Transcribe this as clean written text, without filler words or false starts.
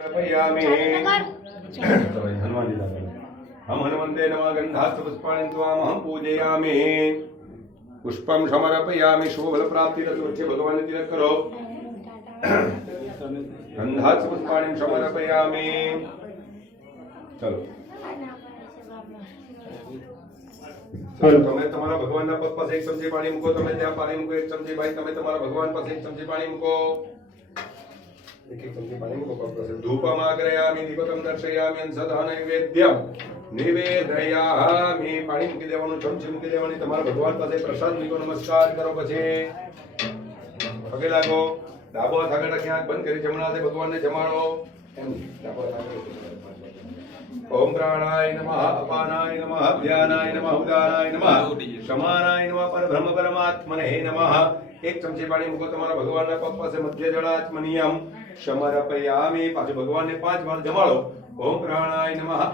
समर्पयामि हनुमान जी हम हनुमन्ते नमः गन्धास्तु पुष्पाणि त्वामहं पूजयामि पुष्पं समर्पयामि शुभफल प्राप्तिरस्तु बच्चे भगवान ने तिलक करो गन्धास्तु पुष्पाणि समर्पयामि चलो તમે તમારા ભગવાનના પગ પાસે એક ચમચી પાણી મૂકો તમે ત્યાં પાણી મૂકો એક ચમચી ભાઈ તમે તમારા ભગવાન પાસે એક ચમચી પાણી મૂકો एक चमची पाणी मूको पग પાસે ધૂપમાગ્રયામિ દીપકમ દર્શયામિ અંસદા નૈવેદ્યમ નિવેદયામિ પાણી મૂકી દેવાનું ચમચી મૂકી દેવાની તમારા ભગવાન પાસે પ્રસાદ મૂકો નમસ્કાર કરો પછી પગે લાગો ડાબો હાથ આગળ રાખી આંખ બંધ કરી જમણા હાથે ભગવાનને જમાડો એમ ડાબો હાથ આગળ ओम प्राणाय नमः अपानाय नमः व्यानाय नमः उदानाय नमः समानाय नमः परब्रह्म परमात्मने नमः एक चमची पाणी मूको तमारा भगवानना पग पासे मध्य जलात्मनियम समर्पयामि पाछो भगवानने 5 बार जमाड़ो ओम प्राणाय नमः